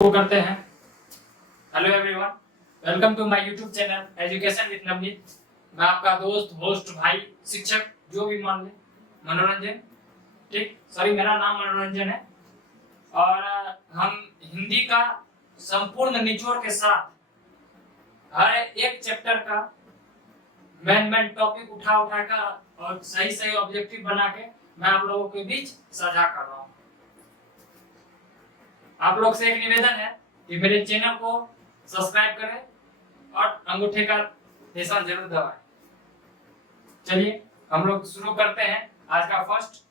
शुरू करते हैं। Hello everyone, welcome to my YouTube channel education with Navneet. मैं आपका दोस्त, होस्ट, भाई, शिक्षक जो भी मान ले, मनोरंजन। ठीक, सॉरी, मेरा नाम मनोरंजन है और हम हिंदी का संपूर्ण निचोड़ के साथ हर एक चैप्टर का मेन टॉपिक उठा कर और सही ऑब्जेक्टिव बना के मैं आप लोगों के बीच साझा कर रहा हूँ। आप लोग से एक निवेदन है कि मेरे चैनल को सब्सक्राइब करें और अंगूठे का निशान जरूर दबाएं। चलिए हम लोग शुरू करते हैं आज का फर्स्ट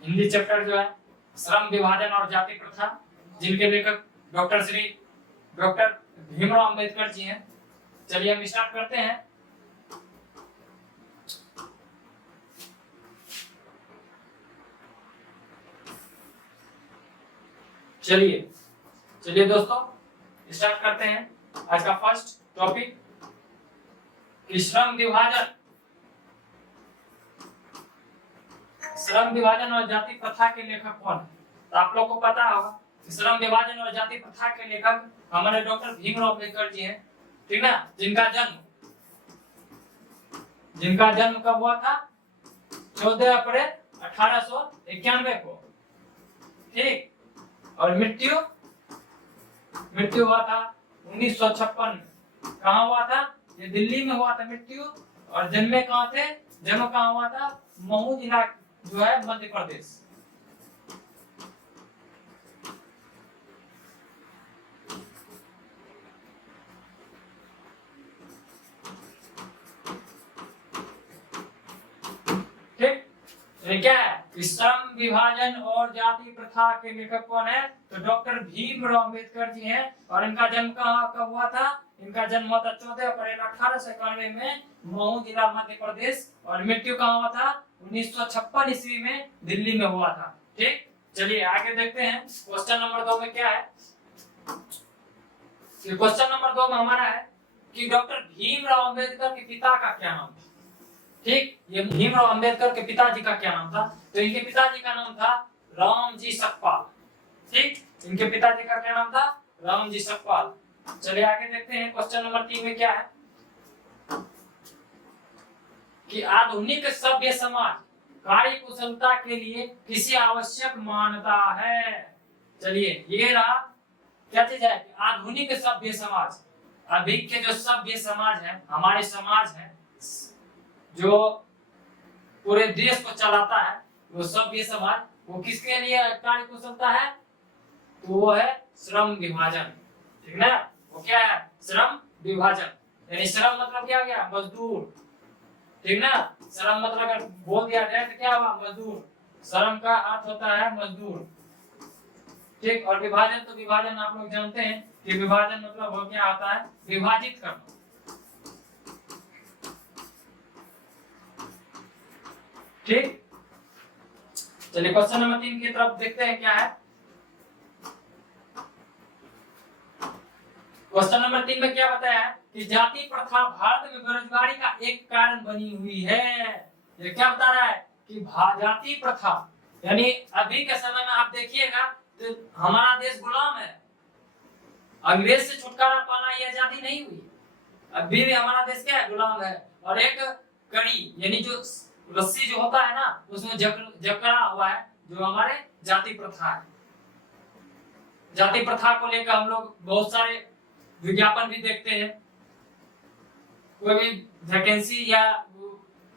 हिंदी चैप्टर जो है श्रम विभाजन और जाति प्रथा, जिनके लेखक डॉक्टर भीमराव अंबेडकर जी हैं। चलिए हम स्टार्ट करते हैं। चलिए दोस्तों स्टार्ट करते हैं आज का फर्स्ट टॉपिक कि श्रम विभाजन और जाति प्रथा के लेखक कौन है। तो आप लोग को पता होगा कि श्रम विभाजन और जाति प्रथा के लेखक हमारे डॉक्टर भीमराव अंबेडकर जी हैं, ठीक ना, जिनका जन्म कब हुआ था? 14 अप्रैल 1891 को, ठीक, और मृत्यु हुआ था 1956 में। कहाँ हुआ था? ये दिल्ली में हुआ था मृत्यु। और जन्म कहाँ हुआ था? महू जिला जो है मध्य प्रदेश। ठीक, ये क्या है? श्रम विभाजन और जाति प्रथा के लेखक कौन है? तो डॉक्टर भीमराव अंबेडकर जी हैं। और इनका जन्म कब हुआ था? इनका जन्म हुआ था 14 अप्रैल 1891 में महू जिला मध्य प्रदेश। और मृत्यु कहाँ हुआ था? 1956 ईस्वी में दिल्ली में हुआ था। ठीक, चलिए आगे देखते हैं। क्वेश्चन नंबर 2 में क्या है? क्वेश्चन नंबर 2 में हमारा है कि डॉक्टर भीमराव अंबेडकर के पिता का क्या नाम था? ठीक, ये भीमराव अंबेडकर के पिताजी का क्या नाम था? तो इनके पिताजी का नाम था रामजी सकपाल। ठीक, इनके पिताजी का क्या नाम था? रामजी सकपाल। चलिए आगे देखते हैं। क्वेश्चन नंबर 3 में क्या है कि आधुनिक सभ्य समाज कार्य कुशलता के लिए किसे आवश्यक मानता है? चलिए ये रहा क्या चीज है? आधुनिक सभ्य समाज। अभी के जो सभ्य समाज है, हमारे समाज है जो पूरे देश को चलाता है, वो सभ्य समाज, वो किसके लिए कार्य कुशलता है? तो वो है श्रम विभाजन। ठीक ना, वो क्या है? श्रम विभाजन। यानी श्रम मतलब क्या गया? मजदूर। ठीक ना, श्रम मतलब अगर बोल दिया जाए तो क्या हुआ? मजदूर। श्रम का अर्थ होता है मजदूर। ठीक, और विभाजन, तो विभाजन आप लोग जानते हैं कि विभाजन मतलब वो क्या होता है? विभाजित करना। ठीक, चलिए क्वेश्चन नंबर 3 की तरफ देखते हैं क्या है। क्वेश्चन नंबर 3 में क्या बताया है कि जाति प्रथा भारत में बेरोजगारी का एक कारण बनी हुई है। ये क्या बता रहा है कि जाति प्रथा, यानी अभी के समय में आप देखिएगा तो हमारा देश गुलाम है। अंग्रेज से छुटकारा पाना ये आजादी नहीं हुई, अभी भी हमारा देश क्या है? गुलाम है। और एक कड़ी, यानी जो रस्सी जो होता है ना, उसमें जकड़ा हुआ है जो हमारे जाति प्रथा है। जाति प्रथा को लेकर हम लोग बहुत सारे विज्ञापन भी देखते हैं। कोई भी वैकेंसी या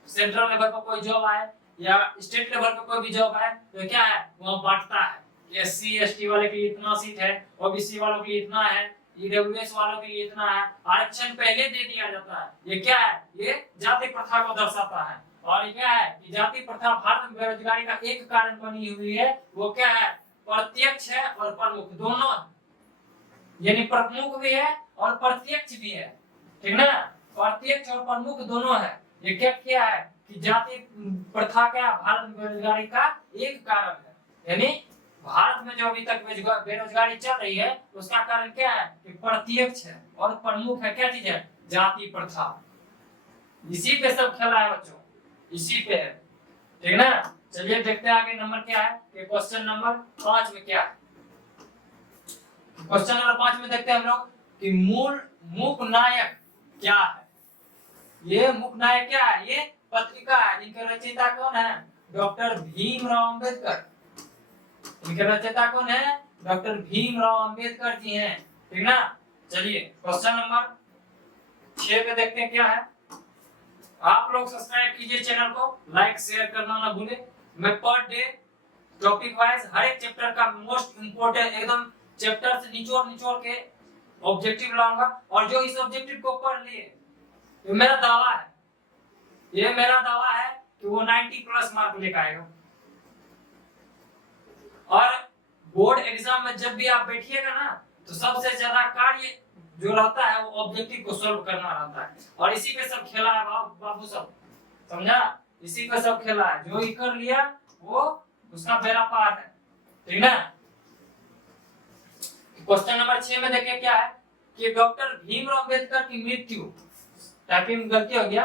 सेंट्रल लेवल पर कोई जॉब आए या स्टेट लेवल पर कोई भी जॉब आए तो क्या है? वह बांटता है। SC ST वाले के लिए इतना सीट है, OBC वालों के लिए इतना है, EWS वालों के लिए इतना है। आरक्षण पहले दे दिया जाता है। ये क्या है? ये जाति प्रथा को दर्शाता है। और ये क्या है कि जाति प्रथा भारत में बेरोजगारी का एक कारण बनी हुई है। वो क्या है? प्रत्यक्ष है और प्रमुख दोनों है। यानी प्रमुख भी है और प्रत्यक्ष भी है। ठीक ना, प्रत्यक्ष और प्रमुख दोनों है। ये क्या है कि जाति प्रथा क्या भारत में बेरोजगारी का एक कारण है। यानी भारत में जो अभी तक बेरोजगारी चल रही है उसका कारण क्या है? कि प्रत्यक्ष है और प्रमुख है। क्या चीज है? जाति प्रथा। इसी पे सब खेला है बच्चों, इसी पे है। ठीक ना, चलिए देखते हैं आगे नंबर क्या है कि क्वेश्चन नंबर 5 में क्या है क्वेश्चन नंबर 5 में देखते हैं हम लोग कि मूल मूक नायक क्या है। ये मूक नायक क्या है? ये पत्रिका है। इनके रचयिता कौन है? डॉक्टर भीमराव अंबेडकर। इनके रचयिता कौन है? डॉक्टर भीमराव अंबेडकर जी हैं। ठीक ना। चलिए क्वेश्चन नंबर 6 पे देखते हैं क्या है। आप लोग सब्सक्राइब कीजिए चैनल को, लाइक शेयर करना ना भूले। मैं पर डे टॉपिक वाइज हर एक चैप्टर का मोस्ट इंपोर्टेंट एकदम चैप्टर से निचोड़ के ऑब्जेक्टिव लाऊंगा, और जो इस ऑब्जेक्टिव को पढ़ लिए, ये मेरा दावा है, ये मेरा दावा है कि वो 90 प्लस मार्क लेकर आएगा। और बोर्ड एग्जाम में जब भी आप बैठिएगा ना, तो सबसे ज्यादा कार्य जो रहता है वो ऑब्जेक्टिव को सॉल्व करना रहता है, और इसी पे सब खेला है बाबू सब, समझा? इसी पे सब खेला है। जो ही कर लिया वो उसका बेड़ा पार है। ठीक ना। क्वेश्चन नंबर 6 में देखिए क्या है कि डॉक्टर भीमराव अंबेडकर की मृत्यु, टाइपिंग गलती हो गया,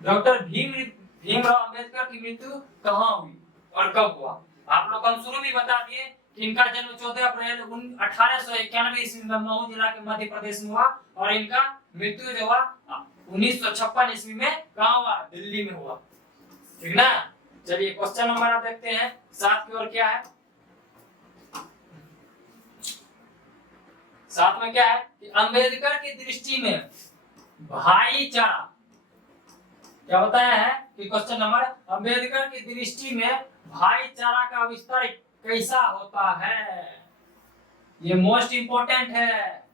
डॉक्टर भीमराव अंबेडकर की मृत्यु कहाँ हुई और कब हुआ? आप लोग हम शुरू में बता दिए कि इनका जन्म 14 अप्रैल 1891 ईस्वी में मऊ जिला के मध्य प्रदेश में हुआ, और इनका मृत्यु जो हुआ 1956 ईस्वी में कहाँ हुआ? दिल्ली में हुआ। ठीक ना। चलिए क्वेश्चन नंबर आप देखते हैं 7 की ओर क्या है। 7 में क्या है कि अंबेडकर की दृष्टि में भाईचारा, क्या बताया है कि क्वेश्चन नंबर, अंबेडकर की दृष्टि में भाईचारा का विस्तार कैसा होता है? ये मोस्ट इंपोर्टेंट है,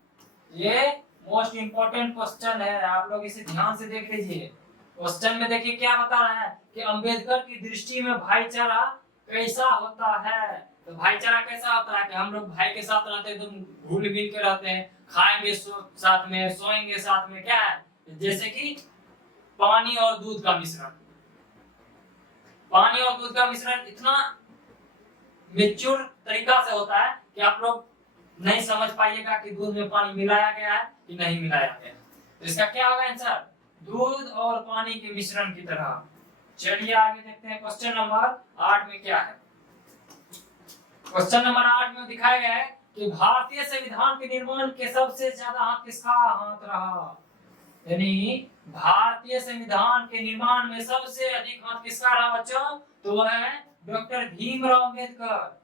ये मोस्ट इंपोर्टेंट क्वेश्चन है। आप लोग इसे ध्यान से देख लीजिए। क्वेश्चन में देखिए क्या बता रहा है कि अंबेडकर की दृष्टि में भाईचारा कैसा होता है। तो भाईचारा कैसा होता है कि हम लोग भाई के साथ रहते हैं, एकदम घुल मिल के रहते हैं, खाएंगे साथ में, सोएंगे साथ में, क्या है जैसे कि पानी और दूध का मिश्रण। पानी और दूध का मिश्रण इतना मेच्योर तरीका से होता है कि आप लोग नहीं समझ पाइएगा कि दूध में पानी मिलाया गया है कि नहीं मिलाया गया। तो इसका क्या होगा आंसर? दूध और पानी के मिश्रण की तरह। चलिए आगे देखते हैं क्वेश्चन नंबर 8 में क्या है। क्वेश्चन नंबर 8 में दिखाया गया है कि भारतीय संविधान के निर्माण के सबसे ज्यादा हाथ किसका हाथ रहा? यानी भारतीय संविधान के निर्माण में सबसे अधिक हाथ किसका रहा बच्चों? तो वह है डॉक्टर भीमराव अंबेडकर।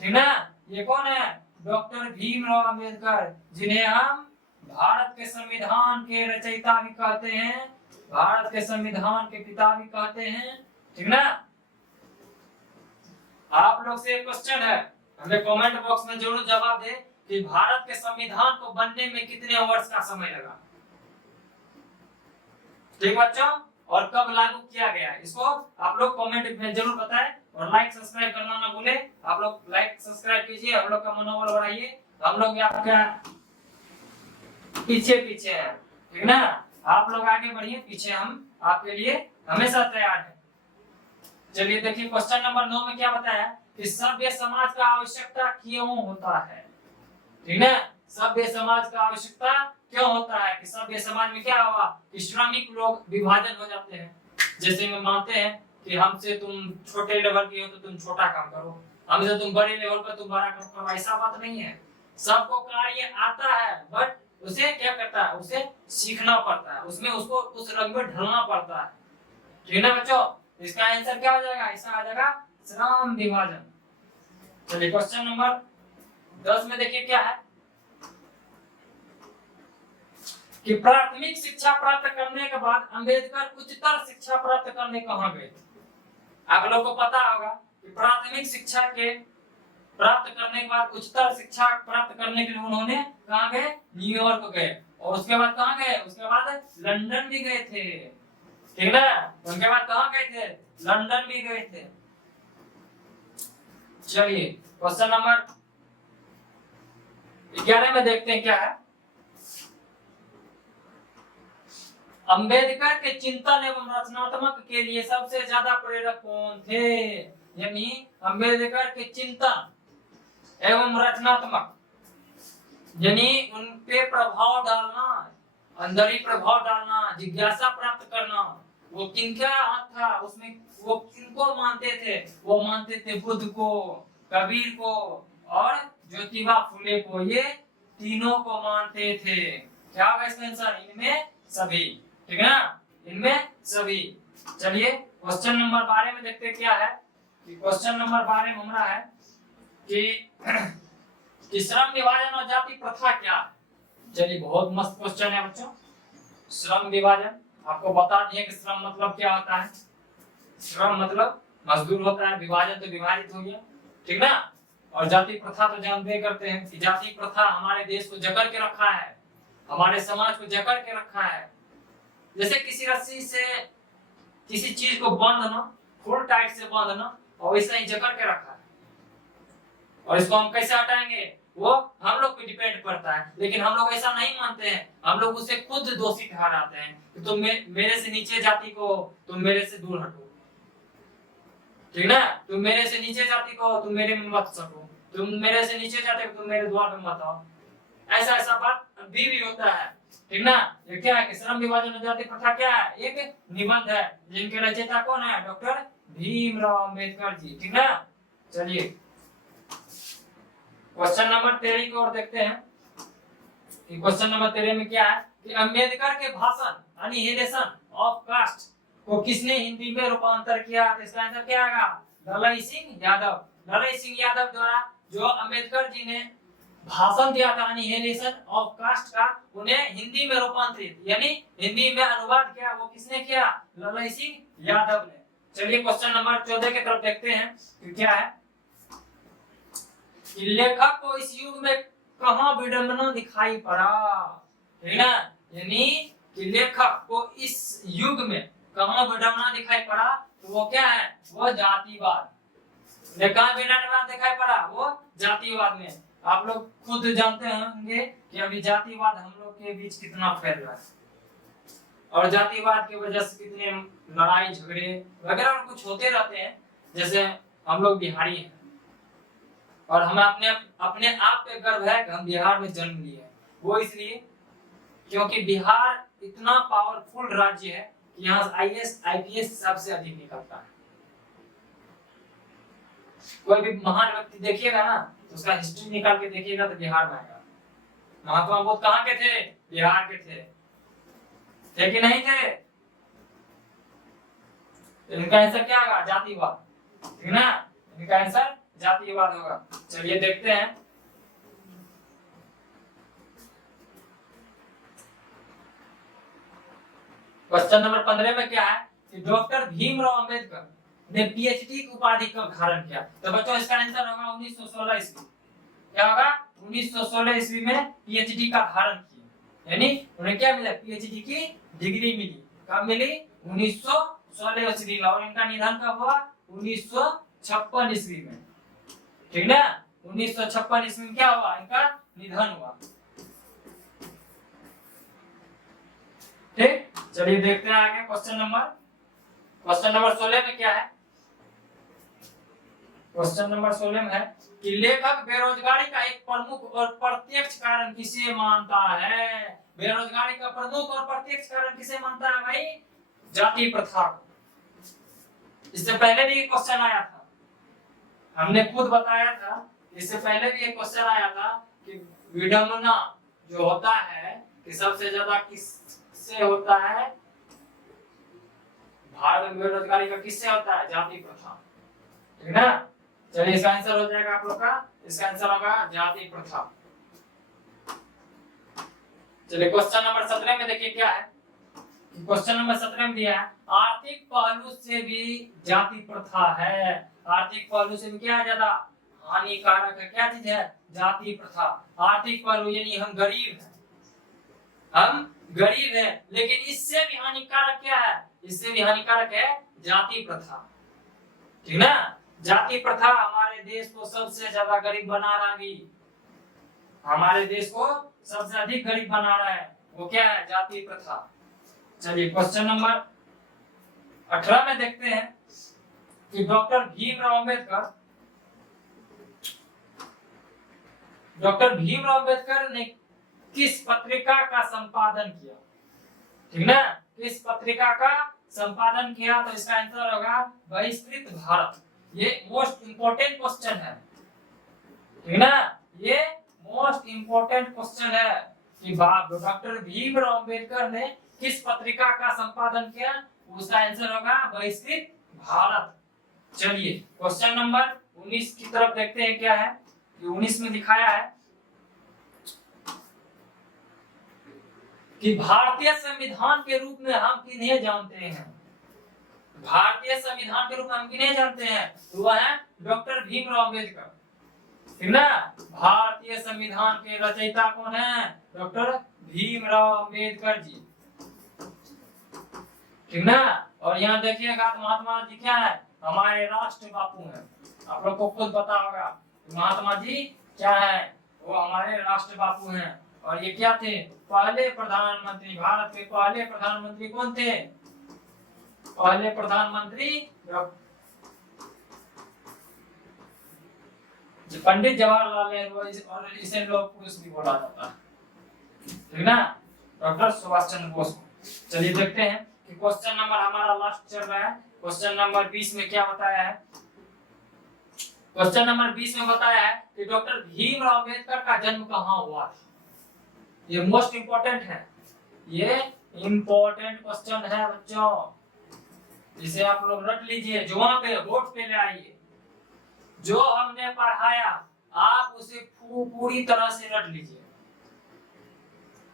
ठीक ना। ये कौन है? डॉक्टर भीमराव अंबेडकर, जिन्हें हम भारत के संविधान के रचयिता भी कहते हैं, भारत के संविधान के पिता भी कहते हैं। ठीक ना। आप लोग से एक क्वेश्चन है, हमें कमेंट बॉक्स में जरूर जवाब दे कि भारत के संविधान को बनने में कितने वर्ष का समय लगा। ठीक बच्चों, और कब लागू किया गया, इसको आप लोग कमेंट में जरूर बताएं, और लाइक सब्सक्राइब करना ना भूले। आप लोग लाइक सब्सक्राइब कीजिए, हम लोग का मनोबल बढ़ाइए। हम लोग आपका पीछे हैं। ठीक ना। आप लोग आगे बढ़िए, पीछे हम आपके लिए हमेशा तैयार हैं। चलिए देखिए क्वेश्चन नंबर 9 में क्या बताया कि सभ्य समाज का आवश्यकता क्यों होता है। ठीक है। सभ्य समाज का आवश्यकता क्यों होता है कि सभ्य समाज में क्या हुआ कि श्रमिक लोग विभाजन हो जाते हैं। जैसे में मानते हैं कि हमसे तुम छोटे लेवल के हो तो तुम छोटा काम करो, हमसे तुम बड़े लेवल पर तुम बड़ा काम करो। ऐसा बात नहीं है। सबको कार्य आता है, बट उसे क्या करता है, उसे सीखना पड़ता है, उसमें उसको उस रंग में ढलना पड़ता है। ठीक है बच्चों। इसका आंसर क्या हो जाएगा? इसका आ जाएगा श्रम विभाजन। चलिए क्वेश्चन नंबर 10 में देखिए क्या है कि प्राथमिक शिक्षा प्राप्त करने के बाद अंबेडकर उच्चतर शिक्षा प्राप्त करने कहाँ गए। आप लोगों को पता होगा कि प्राथमिक शिक्षा के प्राप्त करने के बाद उच्चतर शिक्षा प्राप्त करने के लिए उन्होंने कहाँ गए? न्यूयॉर्क गए, और उसके बाद कहाँ गए? उसके बाद लंदन भी गए थे। ठीक ना। उनके बाद कहाँ गए थे? लंदन भी गए थे। चलिए क्वेश्चन नंबर 11 में देखते हैं क्या है। अंबेडकर के चिंतन एवं रचनात्मक के लिए सबसे ज्यादा प्रेरक कौन थे? यानी अंबेडकर के चिंतन एवं रचनात्मक, यानी उन पे प्रभाव डालना, अंदर ही प्रभाव डालना, जिज्ञासा प्राप्त करना, वो किनका हाथ था उसमें? वो किनको मानते थे? वो मानते थे बुद्ध को, कबीर को और ज्योतिबा फुले को, ये तीनों को मानते थे। क्या होगा इसका आंसर? इनमें सभी। ठीक है ना, इनमें सभी। चलिए क्वेश्चन नंबर 12 में देखते क्या है। क्वेश्चन नंबर 12 में हमारा है कि श्रम विभाजन और जाति प्रथा क्या है। चलिए बहुत मस्त क्वेश्चन है बच्चों। श्रम विभाजन आपको बता दिए कि श्रम मतलब क्या होता है। श्रम मतलब मजदूर होता है, विभाजन तो विभाजित हो गया, ठीक ना। और जाति प्रथा तो जानते करते हैं कि जाति प्रथा हमारे देश को जकड़ के रखा है, हमारे समाज को जकड़ के रखा है। जैसे किसी रस्सी से किसी चीज को बांधना, फुल टाइट से बांधना, और वैसा ही जकड़ के रखा है। और इसको हम कैसे हटाएंगे वो हम लोग पे डिपेंड करता है। लेकिन हम लोग ऐसा नहीं मानते हैं, हम लोग उसे खुद दोषी ठहराते हैं कि तुम मेरे से नीचे जाति को तुम मेरे से दूर हटो, ठीक ना। तुम मेरे से नीचे जाति को तुम मेरे में मत सको, तुम मेरे से नीचे जाति को तुम मेरे द्वार में मत आओ। ऐसा ऐसा बात अभी भी होता है, ठीक ना। ये क्या है कि श्रम विभाजन और जाति प्रथा क्या है, एक निबंध है जिनके रचयिता कौन है, डॉक्टर भीमराव अंबेडकर जी, ठीक ना। चलिए क्वेश्चन नंबर 13 की ओर देखते हैं कि क्वेश्चन नंबर 13 में क्या है कि अंबेडकर के भाषण एनिहिलेशन ऑफ कास्ट को किसने हिंदी में रूपांतर किया। तो इसका आंसर क्या आएगा, दलाई सिंह यादव। दलाई सिंह यादव द्वारा जो अंबेडकर जी ने भाषण दिया था एनिहिलेशन ऑफ कास्ट का, उन्हें हिंदी में रूपांतरित यानी हिंदी में अनुवाद किया, वो किसने किया, दलाई सिंह यादव ने। चलिए क्वेश्चन नंबर 14 की तरफ देखते हैं कि क्या है कि लेखक को इस युग में कहां विडंबना दिखाई पड़ा, है ना। यानी कि लेखक को इस युग में कहां विडंबना दिखाई पड़ा, तो वो क्या है, वो जातिवाद। कहां विडंबना दिखाई पड़ा, वो जातिवाद में। आप लोग खुद जानते होंगे कि अभी जातिवाद हम लोग के बीच कितना फैल रहा है, और जातिवाद की वजह से कितने लड़ाई झगड़े वगैरह कुछ होते रहते हैं। जैसे हम लोग बिहारी हैं और हमें अपने आप पे गर्व है कि हम बिहार में जन्म लिए हैं। वो इसलिए क्योंकि बिहार इतना पावरफुल राज्य है कि यहाँ आईएएस आईपीएस सबसे अधिक निकलता है। कोई भी महान व्यक्ति देखिएगा ना, तो उसका हिस्ट्री निकाल के देखिएगा तो बिहार में आएगा। महात्मा बुद्ध कहाँ के थे, बिहार के थे कि नहीं थे। इनका आंसर क्या होगा, जातिवाद, ठीक ना। इनका आंसर जातिवाद होगा। चलिए देखते हैं क्वेश्चन नंबर 15 में क्या है कि डॉक्टर भीमराव अंबेडकर ने पीएचडी की उपाधि कब धारण किया। तो बच्चों इसका आंसर होगा 1916 ईस्वी। क्या होगा, 1916 ईस्वी में पीएचडी का धारण किया, यानी उन्हें क्या मिला, पीएचडी की डिग्री मिली। कब मिली, 1916 ईस्वी में। और इनका निधन कब हुआ, 1956 ईस्वी में, ठीक ना। 1956 ईस्वी में क्या हुआ, इनका निधन हुआ। ठीक, चलिए देखते हैं आगे क्वेश्चन नंबर 16 में क्या है। क्वेश्चन नंबर 16 में है कि लेखक बेरोजगारी का एक प्रमुख और प्रत्यक्ष कारण किसे मानता है। बेरोजगारी का प्रमुख और प्रत्यक्ष कारण किसे मानता है भाई, जाति प्रथा को। इससे पहले भी एक क्वेश्चन आया था, हमने खुद बताया था। इससे पहले भी एक क्वेश्चन आया था कि विडंबना जो होता है कि सबसे ज्यादा किससे होता है, भारत में बेरोजगारी का किससे होता है, जाति प्रथा, ठीक ना। चलिए इसका आंसर हो जाएगा आप लोग का, इसका आंसर होगा जाति प्रथा। चलिए क्वेश्चन नंबर 17 में देखिए क्या है। क्वेश्चन नंबर 17 में दिया है आर्थिक पहलू से भी जाति प्रथा है। आर्थिक पहलू से भी क्या है, ज्यादा हानिकारक है, क्या चीज है, जाति प्रथा। आर्थिक पहलू यानी हम गरीब है, लेकिन इससे भी हानिकारक क्या है, इससे भी हानिकारक है जाति प्रथा, ठीक ना। जाति प्रथा हमारे देश को सबसे ज्यादा गरीब बना रहा है, हमारे देश को सबसे अधिक गरीब बना रहा है, वो क्या है, जाति प्रथा। चलिए क्वेश्चन नंबर 18 में देखते हैं कि डॉक्टर भीमराव अंबेडकर ने किस पत्रिका का संपादन किया, ठीक ना। किस पत्रिका का संपादन किया, तो इसका आंसर होगा बहिष्कृत भारत। ये मोस्ट इंपोर्टेंट क्वेश्चन है, ठीक ना। ये मोस्ट इंपोर्टेंट क्वेश्चन है कि डॉक्टर भीमराव अंबेडकर ने किस पत्रिका का संपादन किया। उसका आंसर होगा बहिष्कृत भारत। चलिए क्वेश्चन नंबर 19 की तरफ देखते हैं क्या है। 19 में दिखाया है कि भारतीय संविधान के रूप में हम किन्हें जानते हैं। भारतीय संविधान के रूप में हम किन्हें जानते हैं, तो वह है डॉक्टर भीमराव अंबेडकर, ठीक ना। भारतीय संविधान के रचयिता कौन है, डॉक्टर भीमराव अंबेडकर जी, ठीक ना। और यहाँ देखिएगा महात्मा जी क्या है, हमारे राष्ट्र बापू हैं। आप लोग को खुद पता होगा महात्मा जी क्या है, वो हमारे राष्ट्र बापू हैं। और ये क्या थे, पहले प्रधानमंत्री, भारत के पहले प्रधानमंत्री कौन थे, पहले प्रधानमंत्री पंडित जवाहरलाल नेहरू, और इसे लोग पुरुष भी बोला जाता है, ठीक ना, डॉक्टर सुभाष चंद्र बोस। चलिए देखते हैं कि क्वेश्चन नंबर हमारा लास्ट चल रहा है। क्वेश्चन नंबर 20 में क्या बताया है। क्वेश्चन नंबर 20 में बताया है कि डॉक्टर भीमराव अंबेडकर का जन्म कहाँ हुआ था। ये मोस्ट इंपोर्टेंट है, ये इंपोर्टेंट क्वेश्चन है बच्चों, इसे आप लोग रट लीजिए, जुआ पे वोट पे ले आइए। जो हमने पढ़ाया आप उसे पूरी तरह से रट लीजिए,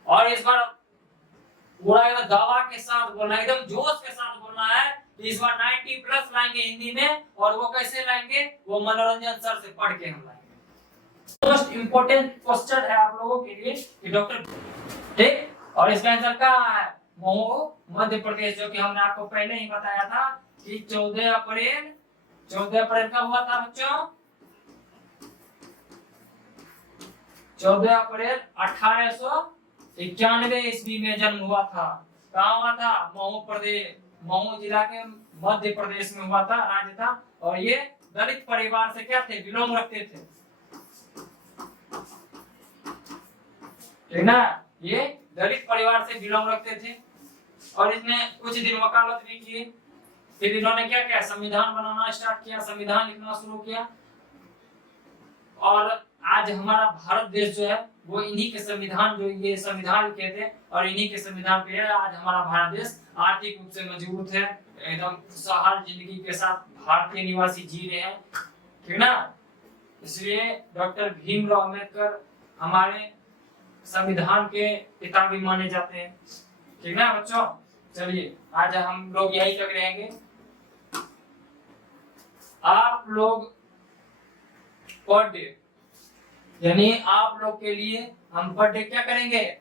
और इस बार पूरा एकदम दावा के साथ बोलना, एकदम जोश के साथ बोलना है। इस बार 90 प्लस लाएंगे हिंदी में, और वो कैसे लाएंगे, वो मनोरंजन सर से पढ़ के हम लाएंगे। मोस्ट इंपोर्टेंट क्वेश्चन है आप लोगों के लिए कि डॉक्टर, ठीक, और इसका आंसर कहाँ है, मऊ मध्य प्रदेश, जो कि हमने आपको पहले ही बताया था कि 14 अप्रैल का हुआ था बच्चों, 14 अप्रैल 1891 ईस्वी में जन्म हुआ था। कहाँ हुआ था, मऊ प्रदेश, मऊ जिला के मध्य प्रदेश में हुआ था, राज्य था। और ये दलित परिवार से क्या थे, बिलोंग रखते थे, ठीक ना, ये दलित परिवार से बिलोंग रखते थे। और इसने कुछ दिन वकालत भी की। फिर इन्होंने क्या किया, संविधान बनाना स्टार्ट किया, संविधान लिखना शुरू किया। और आज हमारा भारत देश जो है वो इन्हीं के संविधान, जो ये संविधान लिखे थे और इन्हीं के संविधान पे है आज हमारा भारत देश आर्थिक रूप से मजबूत है, एकदम खुशहाल जिंदगी के साथ भारतीय निवासी जी रहे हैं, ठीक ना। इसलिए डॉक्टर भीमराव अंबेडकर हमारे संविधान के पिता भी माने जाते हैं, ठीक ना बच्चों। चलिए आज हम लोग यही तक रहेंगे। आप लोग पर डे, यानी आप लोग के लिए हम पर डे क्या करेंगे,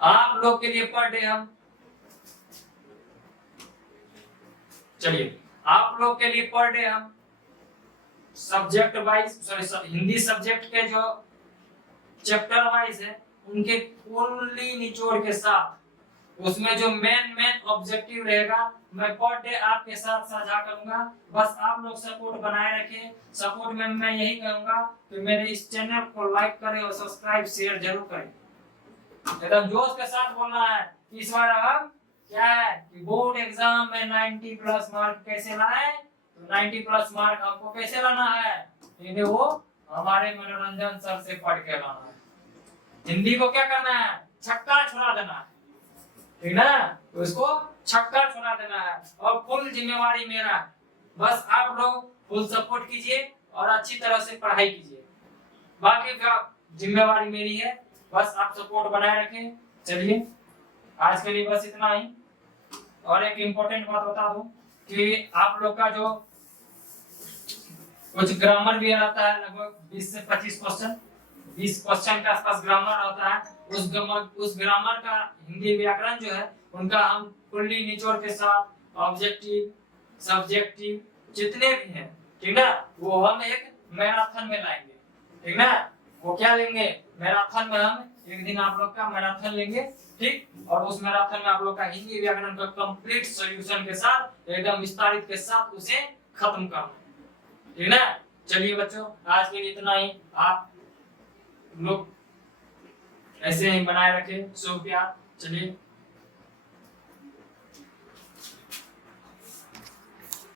आप लोग के लिए पर डे हम, चलिए आप लोग के लिए पर डे हम subject wise, sorry Hindi subject के जो चैप्टर वाइज है उनके फुल्ली निचोड़ के साथ, उसमें जो मेन ऑब्जेक्टिव रहेगा मैं पर डे आपके साथ साझा करूंगा। बस आप लोग सपोर्ट बनाए रखें। सपोर्ट में मैं यही कहूंगा कि मेरे इस चैनल को लाइक करें और सब्सक्राइब शेयर जरूर करें। एकदम जोश के साथ बोलना है। इस बार हम क्या है कि बोर्ड एग्जाम में 90 प्लस मार्क कैसे लाए, तो 90 प्लस मार्क आपको कैसे लाना है, ये वो हमारे मनोरंजन सर से पढ़ के लाना है। हिंदी को क्या करना है, छक्का छुड़ा देना है, ठीक ना, तो इसको छक्का छुड़ा देना है। और फुल जिम्मेवारी मेरा है, बस आप लोग फुल सपोर्ट कीजिए और अच्छी तरह से पढ़ाई कीजिए, बाकी का जिम्मेवारी मेरी है, बस आप सपोर्ट बनाए रखें। चलिए आज के लिए बस इतना ही। और एक इम्पोर्टेंट बात बता दूं कि आप लोग का जो कुछ ग्रामर भी रहता है, लगभग 20 से 25 क्वेश्चन, 20 क्वेश्चन के आसपास ग्रामर होता है। उस ग्रामर का हिंदी व्याकरण जो है उनका हम फुल्ली निचोड़ के साथ ऑब्जेक्टिव सब्जेक्टिव जितने भी हैं, ठीक ना, वो हम एक मैराथन में लाएंगे, ठीक ना। वो क्या लेंगे, मैराथन में हम एक दिन आप लोग का मैराथन लेंगे, ठीक। और उस मैराथन में आप लोग का हिंदी व्याकरण का कंप्लीट सॉल्यूशन के साथ एकदम विस्तारित के साथ उसे खत्म करना, ठीक ना। चलिए बच्चों आज के लिए इतना ही। आप लोग ऐसे ही बनाए रखें शुभ प्यार। चलिए।